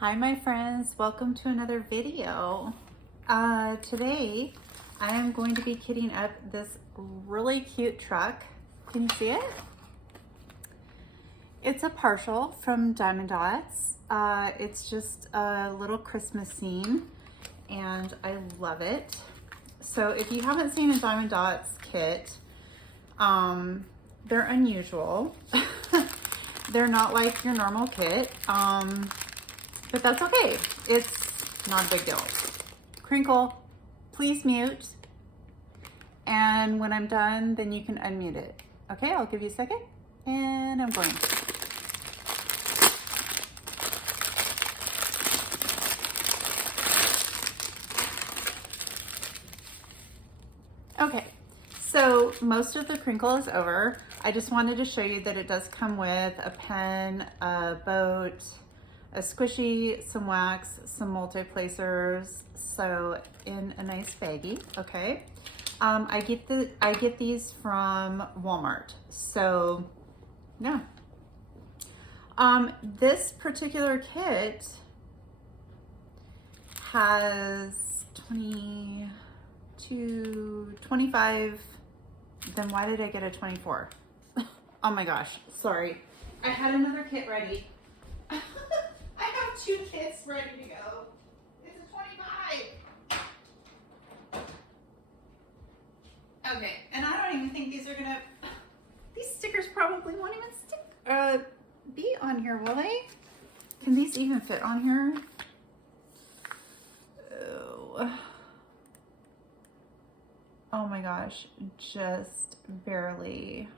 Hi my friends, welcome to another video. Today I am going to be kitting up this really cute truck. Can you see it? It's a partial from Diamond Dots. It's just a little Christmas scene and I love it. So if you haven't seen a Diamond Dots kit, they're unusual. They're not like your normal kit. But that's okay. It's not a big deal. Crinkle, please mute. And when I'm done, then you can unmute it. Okay, I'll give you a second. And I'm going. Okay, so most of the crinkle is over. I just wanted to show you that it does come with a pen, a boat, a squishy, some wax, some multi-placers, so in a nice baggie, okay? I get these from Walmart, so yeah. This particular kit has 22, 25, then why did I get a 24? Oh my gosh, sorry. I had another kit ready. Two kits ready to go. It's a 25. Okay, and I don't even think these are gonna, these stickers probably won't even be on here, will they? Can these even fit on here? Oh my gosh, just barely.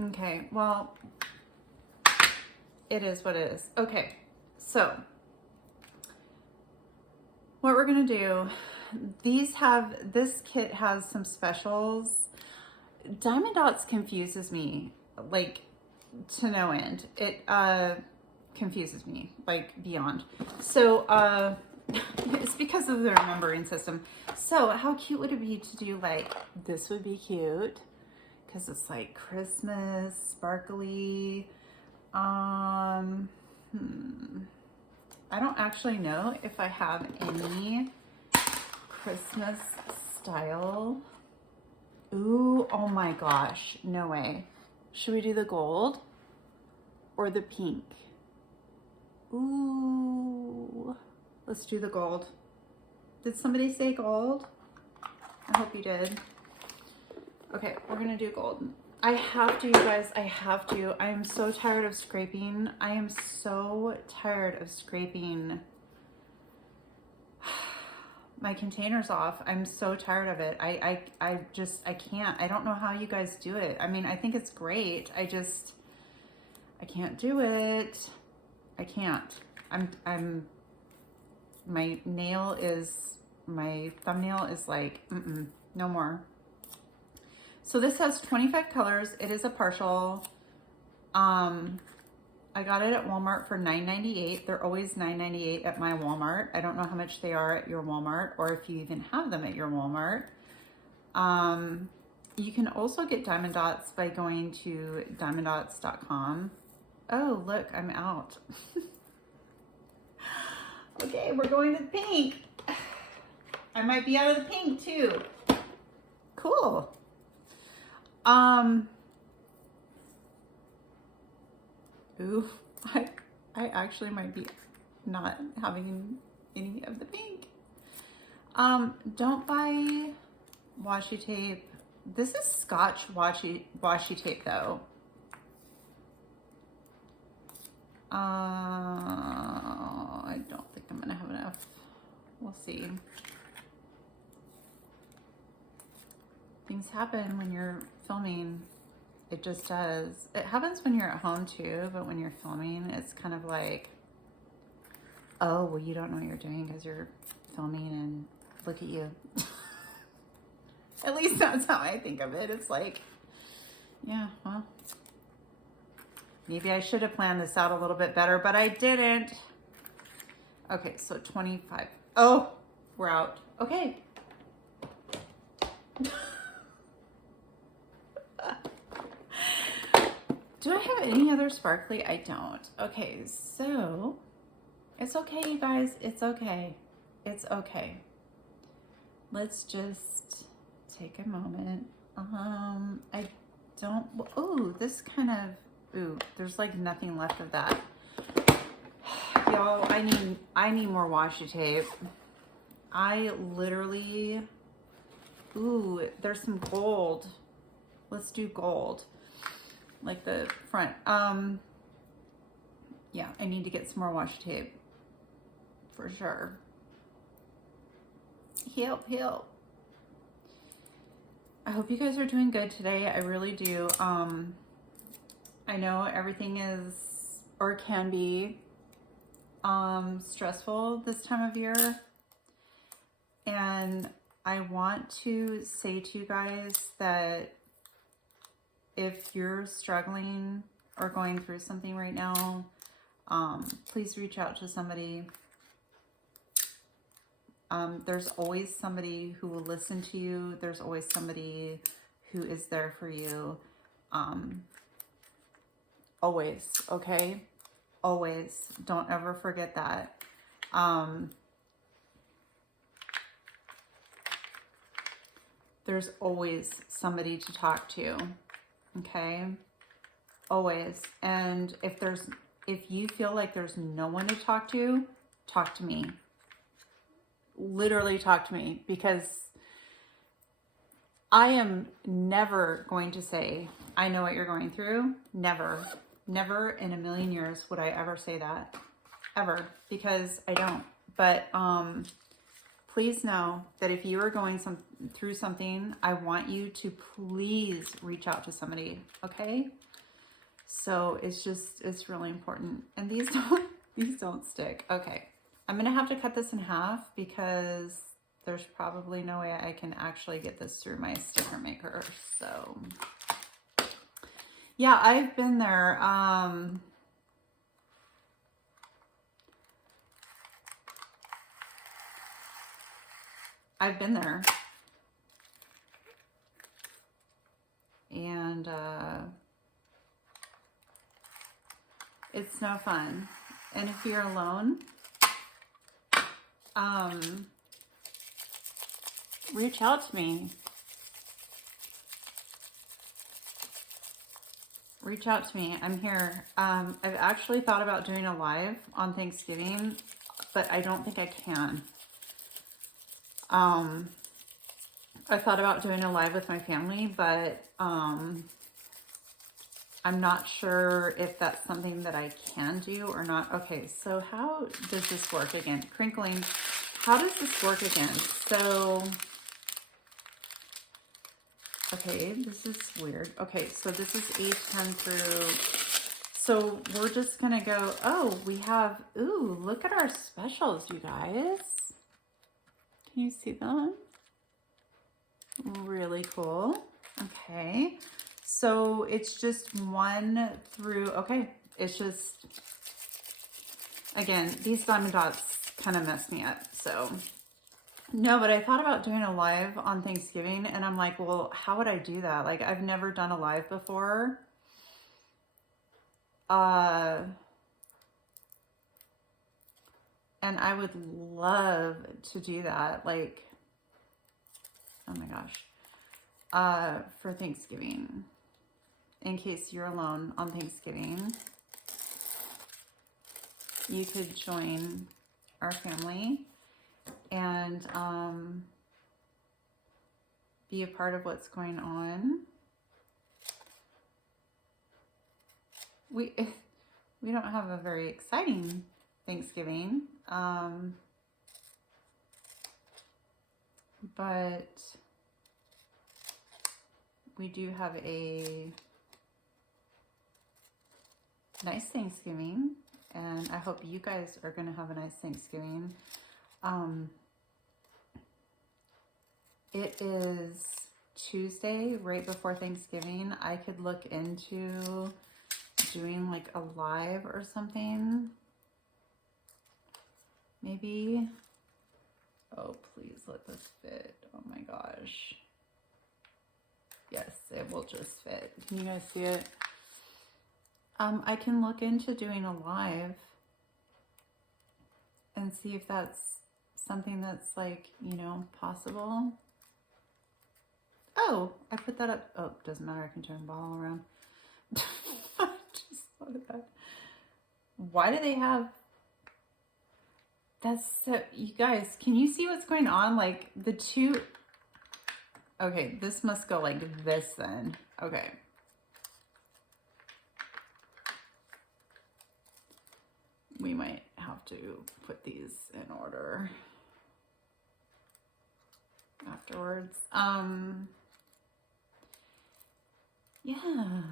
Okay, well, it is what it is. Okay, so what we're gonna do, this kit has some specials. Diamond Dots confuses me, like, to no end. It confuses me, like, beyond. So, it's because of their numbering system. So how cute would it be to do, like, this would be cute, because it's like Christmas, sparkly. I don't actually know if I have any Christmas style. Ooh, oh my gosh, no way. Should we do the gold or the pink? Ooh, let's do the gold. Did somebody say gold? I hope you did. Okay, we're gonna do gold. I have to, you guys, I have to. I am so tired of scraping. I am so tired of scraping my containers off. I'm so tired of it. I can't. I don't know how you guys do it. I mean, I think it's great. I can't do it. I can't. My thumbnail is like, no more. So this has 25 colors. It is a partial. I got it at Walmart for $9.98. They're always $9.98 at my Walmart. I don't know how much they are at your Walmart or if you even have them at your Walmart. You can also get Diamond Dots by going to diamonddots.com. Oh, look, I'm out. Okay, we're going to the pink. I might be out of the pink too. Cool. Ooh, I actually might be not having any of the pink. Don't buy washi tape. This is Scotch washi tape though. I don't think I'm gonna have enough. We'll see. Things happen when you're filming. It just does. It happens when you're at home too, but when you're filming, it's kind of like, oh, well, you don't know what you're doing because you're filming and look at you. At least that's how I think of it. It's like, yeah, well, maybe I should have planned this out a little bit better, but I didn't. Okay, so 25. Oh, we're out. Okay. Do I have any other sparkly? I don't. Okay, so it's okay, you guys. It's okay. It's okay. Let's just take a moment. I don't, oh, this kind of, ooh, there's like nothing left of that. Y'all, I need more washi tape. I literally, ooh, there's some gold. Let's do gold. Like the front. Yeah, I need to get some more washi tape. For sure. Help, help. I hope you guys are doing good today. I really do. I know everything is, or can be, stressful this time of year. And I want to say to you guys that if you're struggling or going through something right now, please reach out to somebody. There's always somebody who will listen to you. There's always somebody who is there for you. Always, okay? Always. Don't ever forget that. There's always somebody to talk to, okay? Always. And if you feel like there's no one to talk to me. Literally talk to me, because I am never going to say, I know what you're going through. Never. Never in a million years would I ever say that. Ever. Because I don't. But please know that if you are going through something, I want you to please reach out to somebody. Okay? So it's really important. And these don't stick. Okay. I'm going to have to cut this in half because there's probably no way I can actually get this through my sticker maker. So, yeah, I've been there. I've been there. And it's no fun. And if you're alone, reach out to me. Reach out to me. I'm here. I've actually thought about doing a live on Thanksgiving, but I don't think I can. I thought about doing a live with my family, but I'm not sure if that's something that I can do or not. Okay, so how does this work again? Crinkling. How does this work again? So, okay, this is weird. Okay, so this is A10 through, so we're just gonna go, oh, we have, ooh, look at our specials, you guys. Can you see them? Really cool. Okay, so it's just 1 through, okay, it's just, again, these diamond dots kind of messed me up, so. No, but I thought about doing a live on Thanksgiving, and I'm like, well, how would I do that? Like, I've never done a live before. And I would love to do that, like, oh my gosh, for Thanksgiving, in case you're alone on Thanksgiving, you could join our family and be a part of what's going on. We don't have a very exciting Thanksgiving, but we do have a nice Thanksgiving, and I hope you guys are going to have a nice Thanksgiving. It is Tuesday, right before Thanksgiving. I could look into doing like a live or something. Maybe. Oh, please let this fit. Oh my gosh. Yes, it will just fit. Can you guys see it? I can look into doing a live and see if that's something that's like, you know, possible. Oh, I put that up. Oh, doesn't matter. I can turn the ball around. I just thought of that. Why do they have... That's so... You guys, can you see what's going on? Like the two... Okay, this must go like this then. Okay. We might have to put these in order afterwards. Yeah,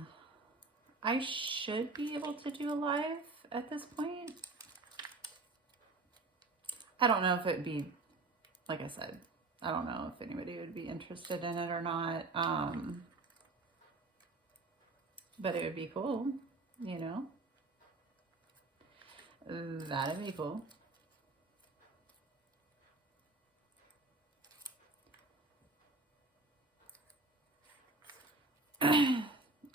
I should be able to do a live at this point. I don't know if it'd be, like I said, I don't know if anybody would be interested in it or not. But it would be cool, you know? That'd be cool.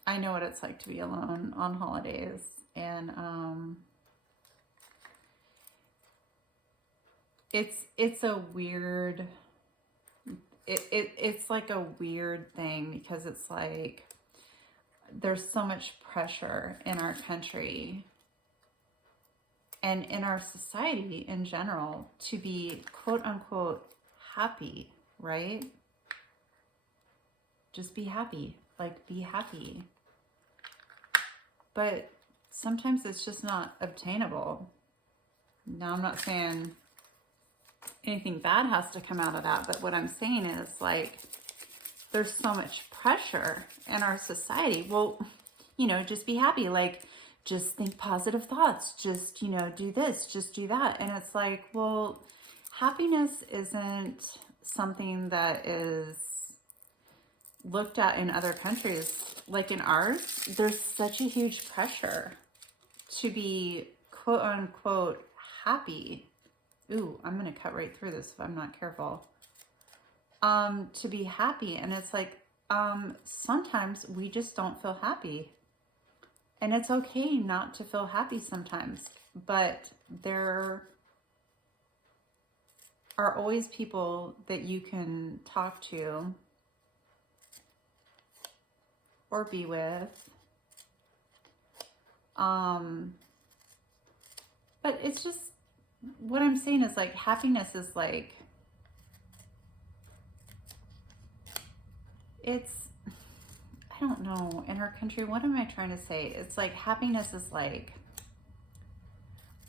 I know what it's like to be alone on holidays, and it's a weird, it's like a weird thing because it's like there's so much pressure in our country and in our society in general to be quote unquote happy, right? Just be happy, like be happy. But sometimes it's just not obtainable. Now, I'm not saying anything bad has to come out of that, but what I'm saying is like there's so much pressure in our society. Well, you know, just be happy, like just think positive thoughts, just, you know, do this, just do that. And it's like, well, happiness isn't something that is looked at in other countries. Like in ours, there's such a huge pressure to be quote unquote happy. Ooh, I'm gonna cut right through this if I'm not careful. To be happy, and it's like sometimes we just don't feel happy, and it's okay not to feel happy sometimes, but there are always people that you can talk to or be with. But it's just, what I'm saying is like happiness is like, it's, I don't know, in our country, what am I trying to say? It's like happiness is like,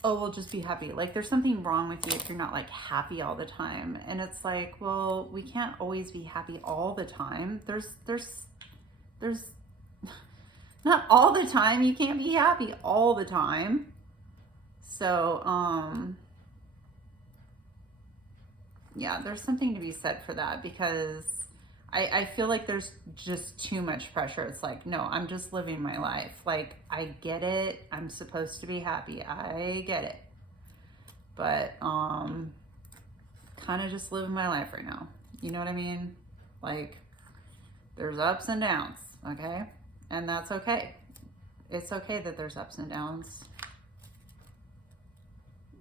oh, we'll just be happy. Like there's something wrong with you if you're not like happy all the time. And it's like, well, we can't always be happy all the time. There's not all the time. You can't be happy all the time. So, yeah, there's something to be said for that, because I feel like there's just too much pressure. It's like, no, I'm just living my life. Like, I get it. I'm supposed to be happy. I get it. But, kind of just living my life right now. You know what I mean? Like, there's ups and downs, okay? And that's okay. It's okay that there's ups and downs.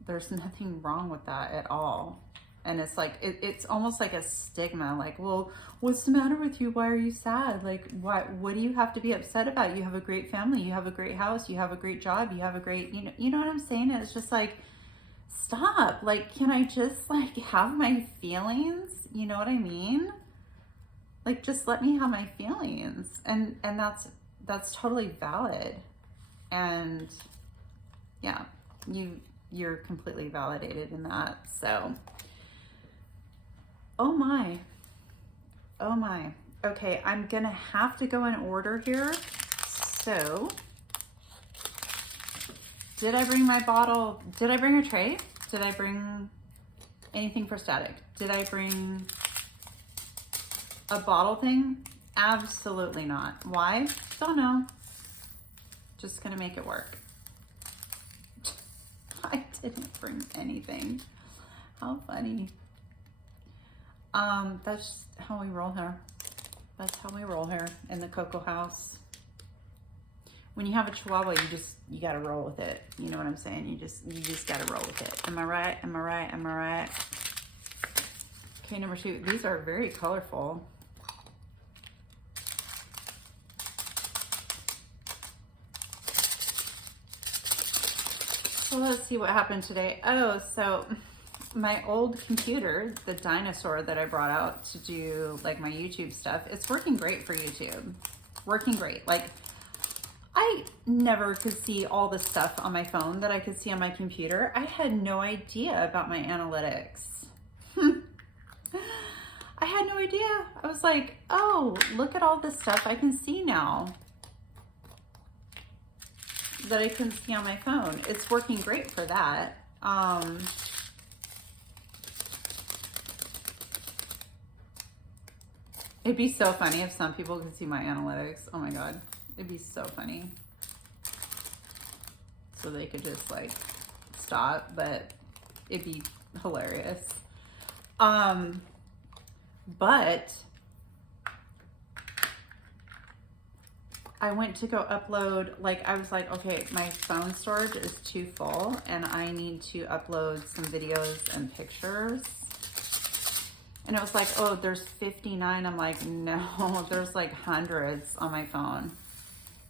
There's nothing wrong with that at all. And it's like, it's almost like a stigma. Like, well, what's the matter with you? Why are you sad? Like, what do you have to be upset about? You have a great family. You have a great house. You have a great job. You have a great, you know what I'm saying? And it's just like, stop. Like, can I just like have my feelings? You know what I mean? Like, just let me have my feelings. And that's totally valid. And yeah, you're completely validated in that. So, oh my. Okay, I'm gonna have to go in order here. So, did I bring my bottle? Did I bring a tray? Did I bring anything for static? Did I bring a bottle thing? Absolutely not. Why? Don't know. Just gonna make it work. I didn't bring anything. How funny. That's how we roll here. That's how we roll here in the Cocoa House. when you have a Chihuahua, you gotta roll with it. You know what I'm saying? You just gotta roll with it. Am I right? Am I right? Am I right? Okay, number 2. These are very colorful. So let's see what happened today. Oh, so my old computer, the dinosaur that I brought out to do like my YouTube stuff, it's working great for YouTube. Working great. Like, I never could see all the stuff on my phone that I could see on my computer. I had no idea about my analytics. I had no idea. I was like, oh, look at all this stuff I can see now that I couldn't see on my phone. It's working great for that. It'd be so funny if some people could see my analytics. Oh my God, it'd be so funny. So they could just like stop, but it'd be hilarious. But I went to go upload, like I was like, okay, my phone storage is too full and I need to upload some videos and pictures. And it was like, oh, there's 59. I'm like, no, there's like hundreds on my phone.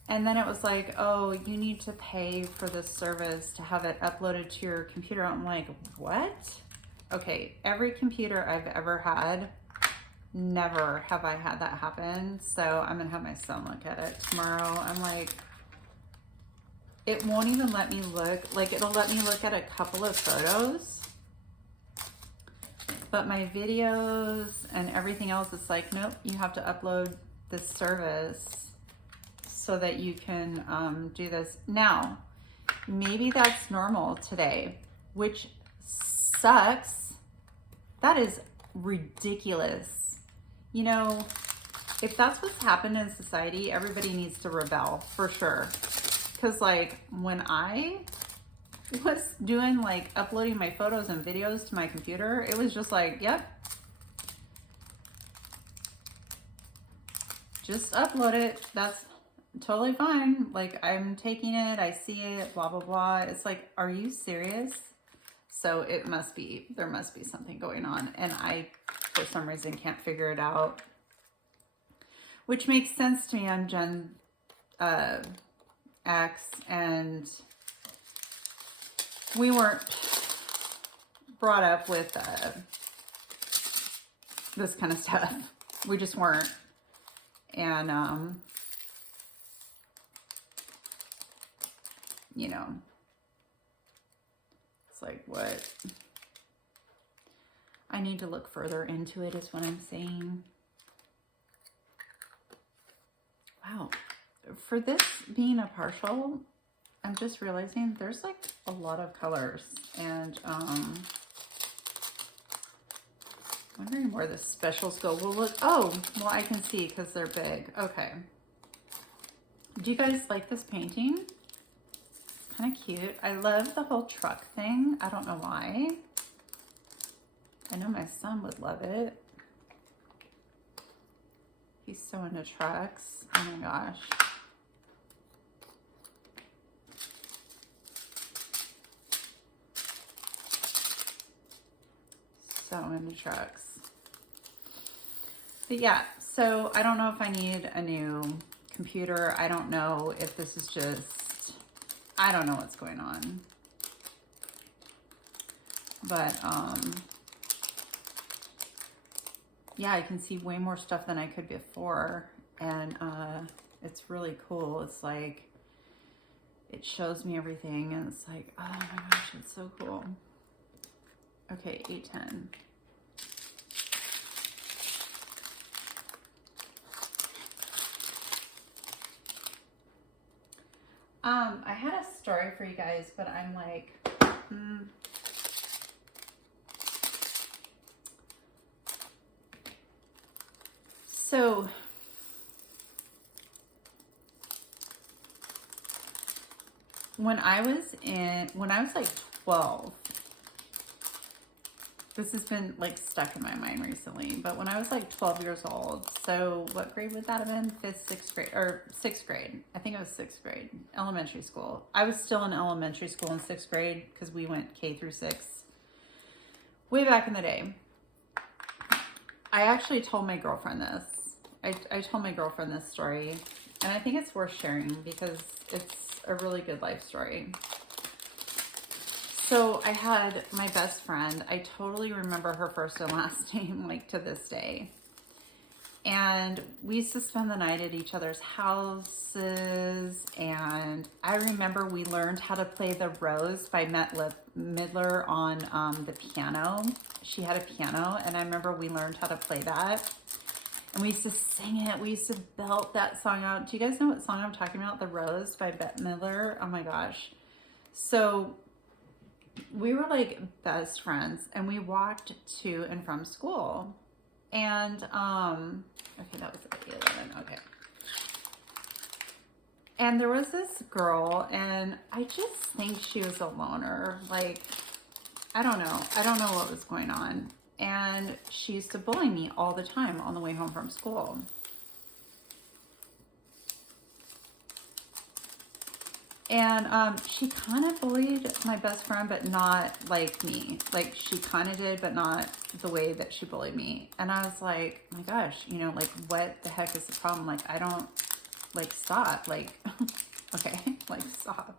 And then it was like, oh, you need to pay for this service to have it uploaded to your computer. I'm like, what? Okay, every computer I've ever had, never have I had that happen. So I'm gonna have my son look at it tomorrow. I'm like, it won't even let me look, like it'll let me look at a couple of photos, but my videos and everything else, it's like, nope, you have to upload this service so that you can do this. Now, maybe that's normal today, which sucks. That is ridiculous. You know, if that's what's happened in society, everybody needs to rebel for sure. Because like when I was doing like uploading my photos and videos to my computer, it was just like, yep, just upload it. That's totally fine. Like I'm taking it, I see it, blah, blah, blah. It's like, are you serious? So it must be, there must be something going on. And I, for some reason, can't figure it out. Which makes sense to me. I'm Gen X and we weren't brought up with this kind of stuff. We just weren't. And, you know, it's like, what? I need to look further into it is what I'm saying. Wow. For this being a partial, I'm just realizing there's like a lot of colors and wondering where the specials go. Well, look, oh, well, I can see because they're big. Okay. Do you guys like this painting? Kind of cute. I love the whole truck thing. I don't know why. I know my son would love it. He's so into trucks. Oh my gosh. So into trucks. But yeah, so I don't know if I need a new computer. I don't know if this is just, I don't know what's going on. But yeah, I can see way more stuff than I could before. And it's really cool. It's like, it shows me everything and it's like, oh my gosh, it's so cool. Okay, 810. I had a story for you guys, but I'm like, So, when I was like 12, this has been like stuck in my mind recently, but when I was like 12 years old, so what grade would that have been? Fifth, sixth grade, or sixth grade. I think it was sixth grade, elementary school. I was still in elementary school in sixth grade because we went K through 6 way back in the day. I actually told my girlfriend this. I told my girlfriend this story, and I think it's worth sharing because it's a really good life story. So I had my best friend. I totally remember her first and last name, like to this day. And we used to spend the night at each other's houses. And I remember we learned how to play The Rose by Midler on the piano. She had a piano, and I remember we learned how to play that. And we used to sing it. We used to belt that song out. Do you guys know what song I'm talking about? The Rose by Bette Midler. Oh my gosh. So we were like best friends, and we walked to and from school. And okay, that was 11. Okay. And there was this girl, and I just think she was a loner. Like, I don't know what was going on. And she used to bully me all the time on the way home from school. And she kind of bullied my best friend, but not like me. Like, she kind of did, but not the way that she bullied me. And I was like, oh my gosh, you know, like, what the heck is the problem? Like, I don't, like, stop. Like, okay, like, stop.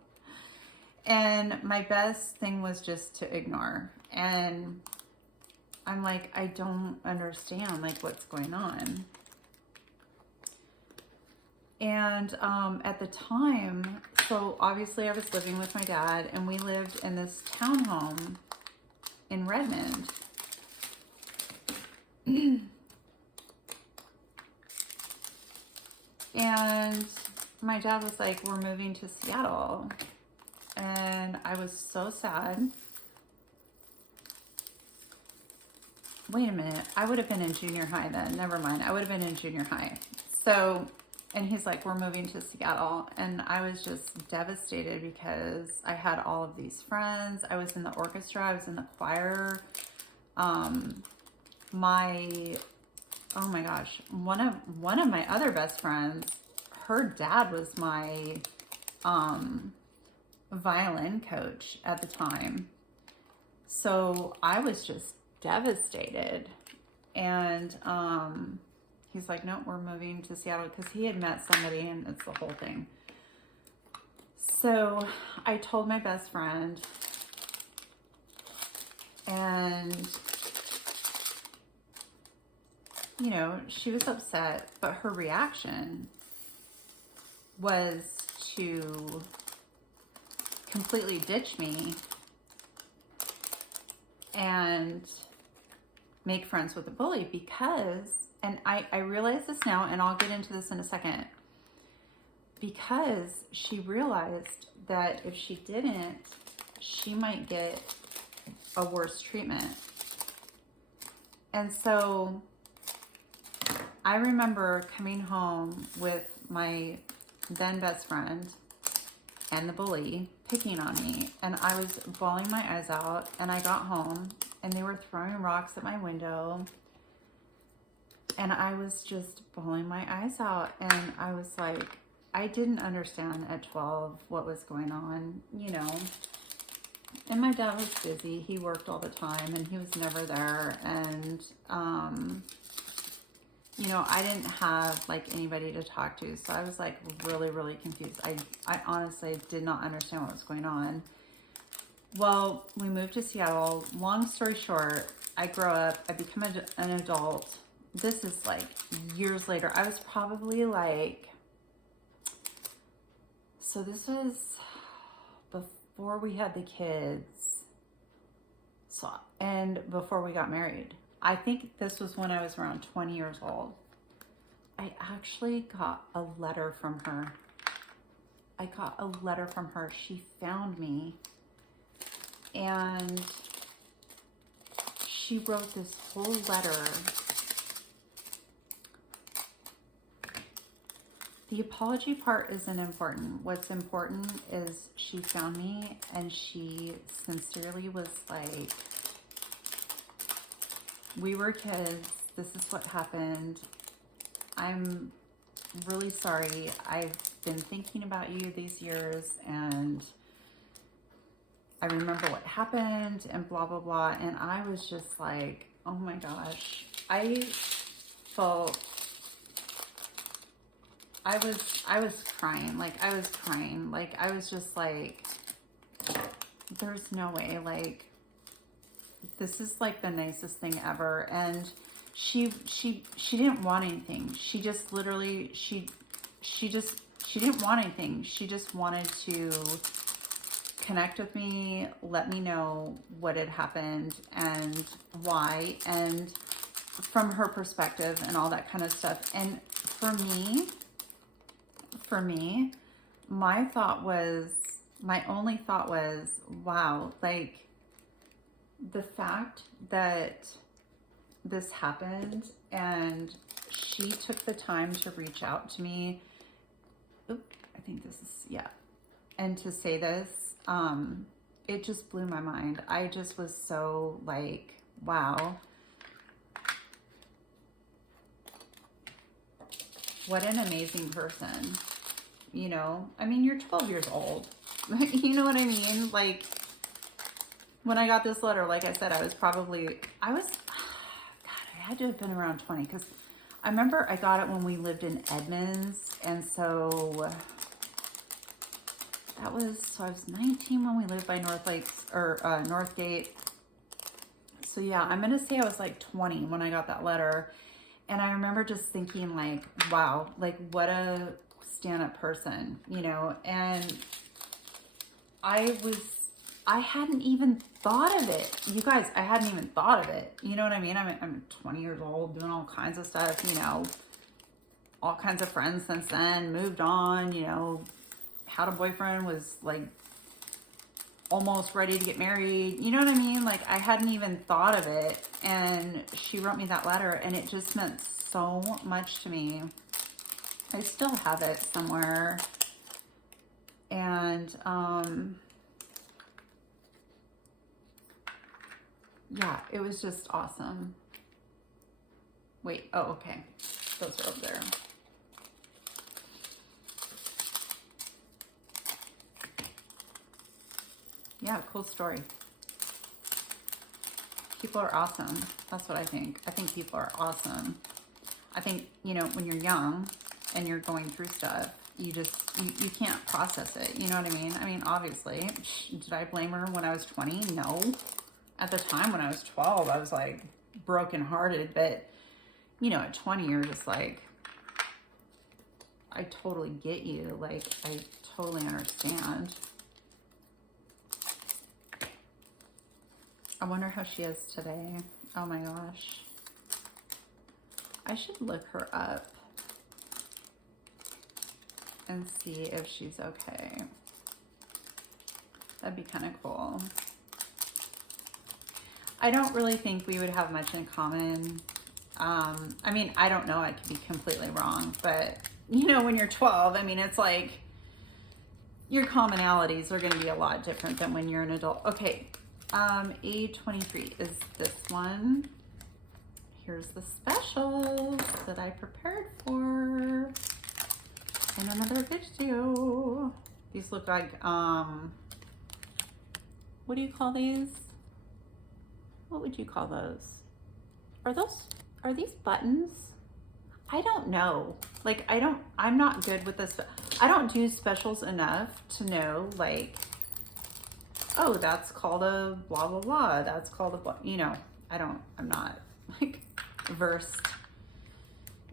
And my best thing was just to ignore. And I'm like, I don't understand, like, what's going on. And at the time, so obviously I was living with my dad, and we lived in this townhome in Redmond. And my dad was like, we're moving to Seattle. And I was so sad. Wait a minute. I would have been in junior high then. Never mind. I would have been in junior high. So, and he's like, we're moving to Seattle. And I was just devastated because I had all of these friends. I was in the orchestra. I was in the choir. Oh my gosh, one of my other best friends, her dad was my violin coach at the time. So I was just devastated. And he's like, no, we're moving to Seattle, because he had met somebody, and it's the whole thing. So I told my best friend, and you know, she was upset, but her reaction was to completely ditch me and make friends with the bully, because, and I realize this now, and I'll get into this in a second, because she realized that if she didn't, she might get a worse treatment. And so I remember coming home with my then best friend and the bully picking on me, and I was bawling my eyes out, and I got home and they were throwing rocks at my window, and I was just bawling my eyes out. And I was like, I didn't understand at 12 what was going on, you know. And my dad was busy. He worked all the time, and he was never there. And, you know, I didn't have like anybody to talk to. So I was like really, really confused. I honestly did not understand what was going on. Well, we moved to Seattle. Long story short, I grow up, I become an adult. This is like years later. I was probably like, so this was before we had the kids. So, and before we got married. I think this was when I was around 20 years old. I actually got a letter from her. I got a letter from her. She found me, and she wrote this whole letter. The apology part isn't important. What's important is she found me, and she sincerely was like, we were kids. This is what happened. I'm really sorry. I've been thinking about you these years, and I remember what happened and blah, blah, blah. And I was just like, oh my gosh. I felt, I was crying. Like, I was crying. Like, I was just like, there's no way. Like, this is like the nicest thing ever. And she didn't want anything. She just literally, she didn't want anything. She just wanted to connect with me, let me know what had happened and why, and from her perspective and all that kind of stuff. And for me, my only thought was, wow, like, the fact that this happened and she took the time to reach out to me. Oop, I think this is, yeah. And to say this, it just blew my mind. I just was so like, wow. What an amazing person. You know, I mean, you're 12 years old. You know what I mean? Like, when I got this letter, like I said, God, I had to have been around 20, because I remember I got it when we lived in Edmonds, and so I was 19 when we lived by North Lakes, or Northgate. So yeah, I'm gonna say I was like 20 when I got that letter. And I remember just thinking like, wow, like what a stand-up person, you know. And I hadn't even thought of it. You guys, I hadn't even thought of it. You know what I mean? I'm 20 years old, doing all kinds of stuff, you know, all kinds of friends since then, moved on, you know, had a boyfriend, was like almost ready to get married. You know what I mean? Like, I hadn't even thought of it. And she wrote me that letter, and it just meant so much to me. I still have it somewhere. And, yeah, it was just awesome. Wait, oh, okay. Those are up there. Yeah, cool story. People are awesome. That's what I think. I think people are awesome. I think, you know, when you're young and you're going through stuff, you can't process it. You know what I mean? I mean, obviously, did I blame her when I was 20? No. At the time when I was 12, I was like brokenhearted. But, you know, at 20, you're just like, I totally get you. Like, I totally understand. I wonder how she is today. Oh my gosh. I should look her up and see if she's okay. That'd be kind of cool. I don't really think we would have much in common. I mean, I don't know. I could be completely wrong. But, you know, when you're 12, I mean, it's like your commonalities are going to be a lot different than when you're an adult. Okay. A23 is this one. Here's the specials that I prepared for in another video. These look like, what do you call these? What would you call those? Are these buttons? I don't know. Like, I'm not good with this. I don't do specials enough to know, like, oh, that's called a blah, blah, blah. That's called a blah, you know, I'm not like versed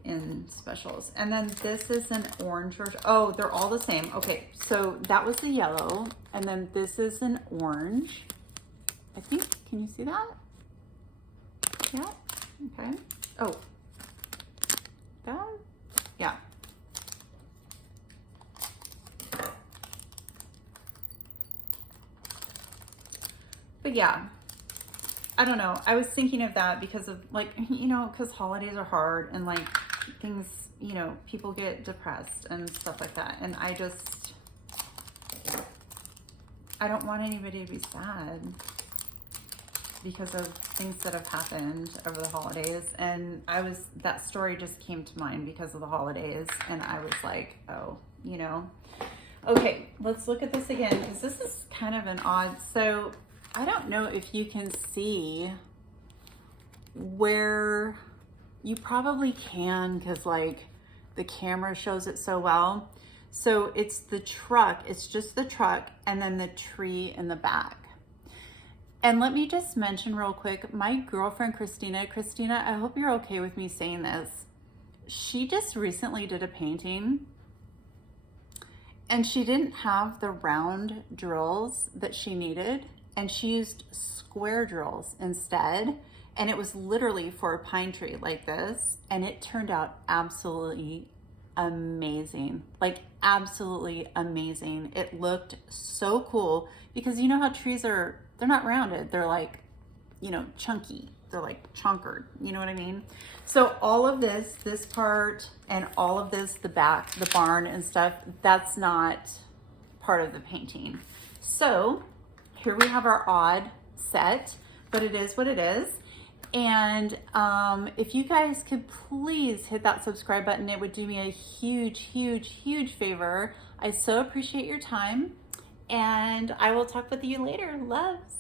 in specials. And then this is an orange, oh, they're all the same. Okay, so that was the yellow. And then this is an orange. I think, can you see that? Yeah, okay. Oh, that, yeah. But yeah, I don't know. I was thinking of that because of, like, you know, because holidays are hard and like things, you know, people get depressed and stuff like that. And I don't want anybody to be sad. because of things that have happened over the holidays. And that story just came to mind because of the holidays. And I was like, oh, you know. Okay, let's look at this again because this is kind of an odd, so I don't know if you can see where, you probably can because like the camera shows it so well. So it's the truck, it's just the truck and then the tree in the back. And let me just mention real quick, my girlfriend Christina, I hope you're okay with me saying this. She just recently did a painting and she didn't have the round drills that she needed and she used square drills instead. And it was literally for a pine tree like this. And it turned out absolutely amazing, like absolutely amazing. It looked so cool because you know how trees are, they're not rounded. They're like, you know, chunky. They're like chonkered, you know what I mean? So all of this part and all of this, the back, the barn and stuff, that's not part of the painting. So here we have our odd set, but it is what it is. And if you guys could please hit that subscribe button, it would do me a huge, huge, huge favor. I so appreciate your time and I will talk with you later. Loves.